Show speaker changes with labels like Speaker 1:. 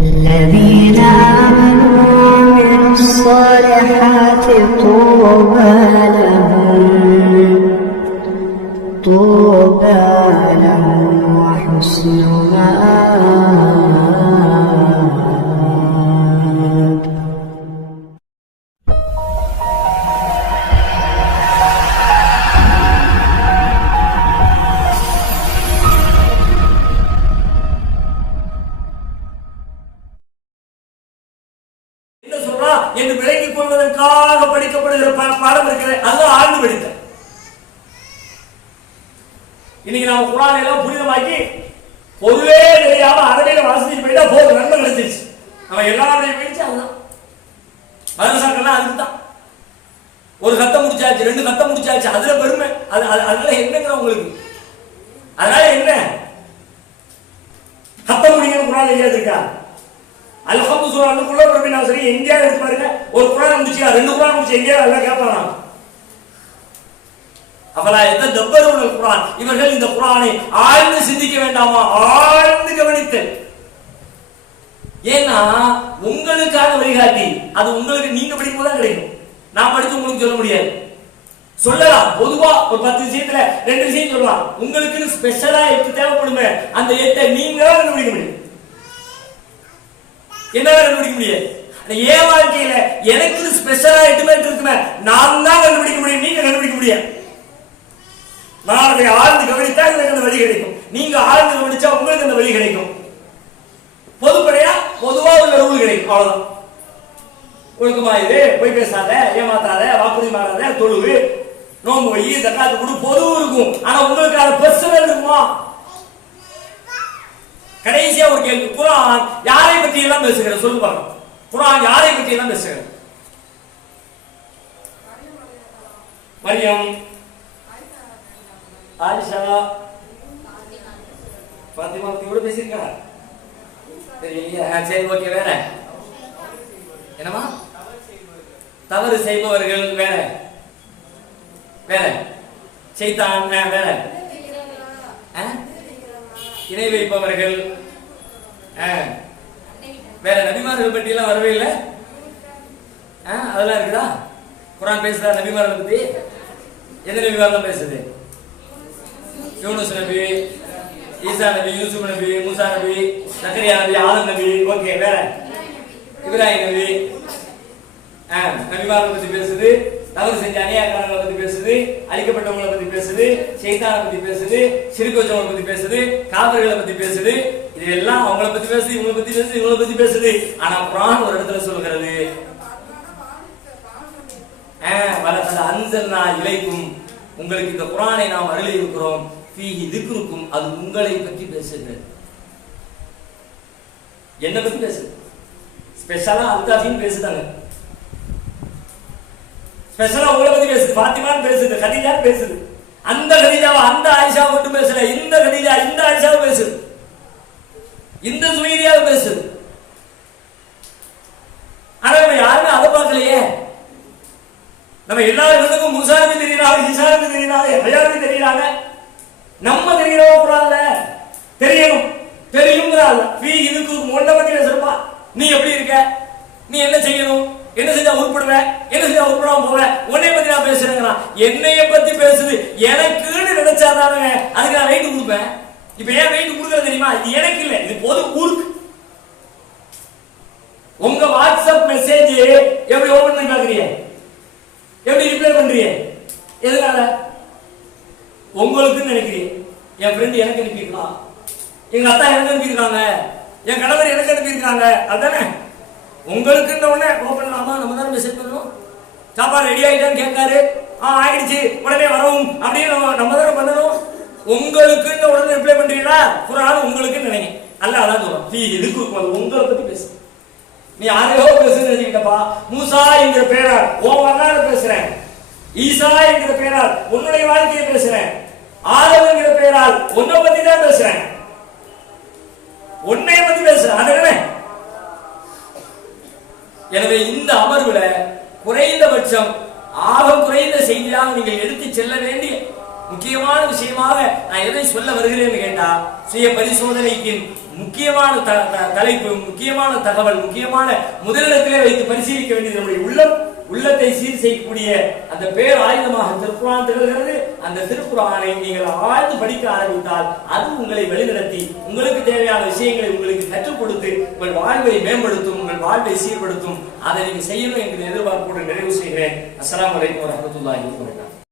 Speaker 1: الذين آمنوا وعملوا الصالحات طوبى لهم. طوبى لهم وحسن مآب.
Speaker 2: என்று விளங்கிக் கொள்வதற்காக படிக்கப்படுகிற பாடம் இருக்கிறது. அதுதான் ஆழ்ந்து படித்த இன்னைக்கு நாம குரான் எல்லாம் புனிதமாக்கி பொதுவே தெரியாம அரபியில வாசிச்சு போயிட்டா போதும். நன்மை கிடைச்சிருச்சு. நம்ம எல்லாருடைய முயற்சி அதுதான். மதரசாக்கள்லாம் அதுதான் ஒரு கத்தம் முடிச்சாச்சு ரெண்டு கத்தம் முடிச்சாச்சு. அதுல பெருமை. அது அது- அதனால என்னங்கிற உங்களுக்கு. அதனால என்ன? கத்தம் முடிக்கிற குரான் எழுதியிருக்கா? இருக்கா அல்ஹம்து சூரா குள்ள ரபினா சரி எங்கேயா எடுத்து பாருங்க. ஒரு குரான் முடிச்சு ரெண்டு குரான் முடிச்சு எங்கேயா எல்லாம் கேட்பாராம் அப்பலா எந்த தப்பரும் குரான். இவர்கள் இந்த குரானை ஆழ்ந்து சிந்திக்க வேண்டாமா? ஆழ்ந்து கவனித்து. ஏன்னா உங்களுக்கான வழிகாட்டி அது உங்களுக்கு நீங்க படிக்கும் தான் கிடைக்கும். நான் படிச்சு உங்களுக்கு சொல்ல முடியாது. சொல்லலாம். பொதுவா ஒரு பத்து விஷயத்துல ரெண்டு விஷயம் சொல்லலாம். உங்களுக்கு ஸ்பெஷலா எட்டு தேவைப்படுமே. அந்த எட்டை நீங்க கண்டுபிடிக்க முடியும். என்னால கண்டுபிடிக்க முடியாது ஆனா என் வாழ்க்கையில எனக்கு ஸ்பெஷலா எட்டுமே இருக்குமே நான் தான் கண்டுபிடிக்க முடியும். நீங்க கண்டுபிடிக்க முடியாது. நான் அதை ஆழ்ந்து கவனித்தா எனக்கு அந்த வழி கிடைக்கும். நீங்க ஆழ்ந்து கவனிச்சா உங்களுக்கு அந்த வழி கிடைக்கும். பொதுப்படையா? பொதுவா உள்ள ரூல் கிடைக்கும். அவ்வளவுதான். ஒழுக்கமா இது போய் பேசாத ஏமாத்தாத வாக்குறுதி மாறாத தொழுவு நோம்பு வை தக்காத்து கொடு பொதுவும் இருக்கும். ஆனா உங்களுக்கு அது பெர்சனல் இருக்குமா? கடைசியா ஒரு கேள்வி. குரான் யாரை பற்றி எல்லாம் பேசுகிற சொல்லு பாருங்க. குரான் யாரை பற்றி எல்லாம் பேசுகிற மரியம். ஆயிஷா. பாத்திமா பத்தி கூட பேசியிருக்கா? தெரியலையா சரி ஓகே வேற. என்னமா தவறு செய்பவர்கள் வேற. வேற. செய்தான் வேற. இணை வைப்பவர்கள் ஆ. வேற நபிமார்கள் பற்றி எல்லாம் வரவே இல்லை. ஆ, அதெல்லாம் இருக்குதா? குரான் பேசுதா நபிமார்களை பத்தி? எந்த நபிமாரெல்லாம் பேசுது? யூனுஸ் நபி ஈசா நபி யூசுப் நபி மூசா நபி சக்கரியா நபி ஆலம் நபி ஓகே வேற. இப்ராஹிம் நபி. ஆ, நபிமார்களை பத்தி பேசுது. தவறு செஞ்ச அநியாயக்காரங்களை பத்தி பேசுது அழிக்கப்பட்டவங்களை பத்தி பேசுது சைத்தானை பத்தி பேசுது சிறுக்கு வச்சவங்களை பத்தி பேசுது காவிரிகளை பத்தி பேசுது. இதெல்லாம் அவங்கள பத்தி பேசுது இவங்களை பத்தி பேசுது இவங்களை பத்தி பேசுது. ஆனா குரான் ஒரு இடத்துல சொல்கிறது வலக்கது அன்சல்னா இலைக்கும் உங்களுக்கு இந்த குரானை நாம் அருளி இருக்கிறோம் இதுக்கும் அது உங்களை பற்றி பேசுகிறது என்ன பத்தி பேசுது. ஸ்பெஷலா அல்தாஃபின்னு பேசுதாங்க. ஸ்பெஷலா உங்களை பத்தி பேசுது. பாத்திமான்னு பேசுது கதீஜா பேசுது. அந்த கதீஜாவை அந்த ஆயிஷா மட்டும் பேசல இந்த கதீஜா இந்த ஆயிஷாவை பேசுது. இந்த சுவீரியாவை பேசுது. ஆனா நம்ம யாருமே அதை பார்க்கலையே. நம்ம எல்லா இடத்துக்கும் முசாரபி தெரியறாங்க இசாருக்கு தெரியறாங்க ஹயாபி தெரியறாங்க. நம்ம தெரியறவோ கூடாதுல தெரியணும். தெரியுங்கிறாள் ஃபீ இதுக்கு உன்னை பத்தி பேசுறப்பா. நீ எப்படி இருக்க? நீ என்ன செய்யணும்? என்ன செஞ்சா உருப்படுவ? என்ன செஞ்சா உருப்படாம போவேன் உன்னை பத்தி நான் பேசுறேங்கிறான் என்னைய பத்தி பேசுது. எனக்குன்னு நினைச்சாதானுங்க அதுக்கு நான் வெயிட் கொடுப்பேன். இப்ப ஏன் வெயிட் கொடுக்கறது தெரியுமா? இது எனக்கு இல்ல. இது பொது ஊருக்கு. உங்க வாட்ஸ்அப் மெசேஜ் எப்படி ஓபன் பண்ணி பாக்குறீங்க எப்படி ரிப்ளை பண்றீங்க? எதனால? உங்களுக்கு நினைக்கிறீங்க. என் ஃப்ரெண்ட் எனக்கு அனுப்பியிருக்கலாம் எங்க அத்தா எனக்கு அனுப்பியிருக்காங்க. என் கணவர் எனக்கு அனுப்பியிருக்காங்க. அதானே உங்களுக்கு உடனே ஓப்பன் ஆமா நம்ம தான் மெசேஜ் பண்ணணும். சாப்பாடு ரெடி ஆயிட்டான்னு கேட்காரு. ஆ ஆயிடுச்சு. உடனே வரவும். அப்படின்னு நம்ம நம்ம தானே பண்ணணும். உங்களுக்கு உடனே ரிப்ளை பண்றீங்களா? குரான் உங்களுக்கு நினைங்க. அல்ல அதான் சொல்லுவோம் நீ எதுக்கு உங்களை பத்தி பேசு. நீ யாரையோ பேசுன்னு நினைச்சுக்கிட்டப்பா. மூசா என்கிற பேரார். ஓ வரலாறு பேசுறேன். ஈசா என்கிற பேரால் உன்னுடைய வாழ்க்கையை பேசுறேன். ஆதம் என்கிற பேரால் உன்னை பத்தி தான் பேசுறேன். எனவே இந்த அமர்வுல குறைந்தபட்சம் ஆக குறைந்த செய்தியாக நீங்கள் எடுத்து செல்ல வேண்டிய முக்கியமான விஷயமாக நான் எதை சொல்ல வருகிறேன்னு கேட்டா சுய பரிசோதனைக்கு முக்கியமான த- த- தலைப்பு முக்கியமான தகவல் முக்கியமான முதலிடத்திலே வைத்து பரிசீலிக்க வேண்டியது நம்முடைய உள்ளம் உள்ளத்தை சீர் செய்யக்கூடிய அந்த பேர் ஆயுதமாக திருக்குறான் திகழ்கிறது. அந்த திருக்குறானை நீங்கள் ஆழ்ந்து படிக்க ஆரம்பித்தால் அது உங்களை வழிநடத்தி உங்களுக்கு தேவையான விஷயங்களை உங்களுக்கு கற்றுக் கொடுத்து உங்கள் வாழ்வை மேம்படுத்தும் உங்கள் வாழ்வை சீர்படுத்தும். அதை நீங்க செய்யணும் என்கிற எதிர்பார்ப்போடு நிறைவு செய்கிறேன். அஸ்லாம் வலைக்கம் வரஹ்மத்துல்லாஹி வபரகாத்துஹு.